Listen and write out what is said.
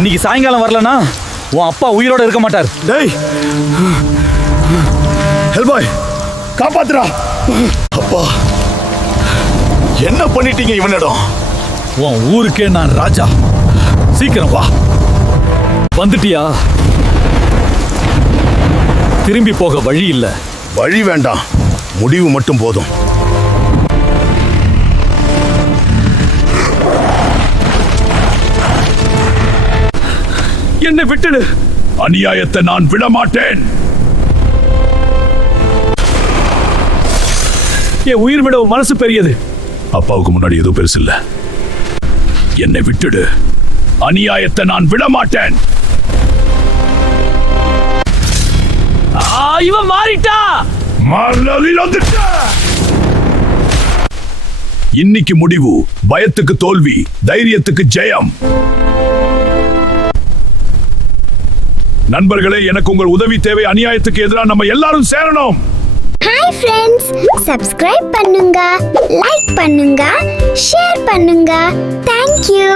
இன்னைக்கு சாயங்காலம் வரலனா உன் அப்பா உயிரோட இருக்க மாட்டார். டேய். ஹெல்பாய் காப்பாத்துடா. அப்பா என்ன பண்ணிட்டீங்க இவனிடம்? உன் ஊருக்கே நான் ராஜா. சீக்கிரம் வா. வந்துட்டியா? திரும்பி போக வழி இல்ல. வழி வேண்டாம். முடிவு மட்டும் போதும். என்னை விட்டுடு. அநியாயத்தை நான் விட மாட்டேன் என் உயிர் விட மனசு பெரியது. அப்பாவுக்கு முன்னாடி எதுவும் பெருசு இல்ல. என்னை விட்டுடு. அநியாயத்தை நான் விட மாட்டேன் ஆ, இவன் மாறிட்டா. வந்துட்ட. இன்னைக்கு முடிவு. பயத்துக்கு தோல்வி தைரியத்துக்கு ஜெயம். நண்பர்களே எனக்கு உங்கள் உதவி தேவை. அநியாயத்துக்கு எதிராக நம்ம எல்லாரும் சேரணும். ஹாய் ஃப்ரெண்ட்ஸ் சப்ஸ்கிரைப் பண்ணுங்க லைக் பண்ணுங்க ஷேர் பண்ணுங்க. Thank you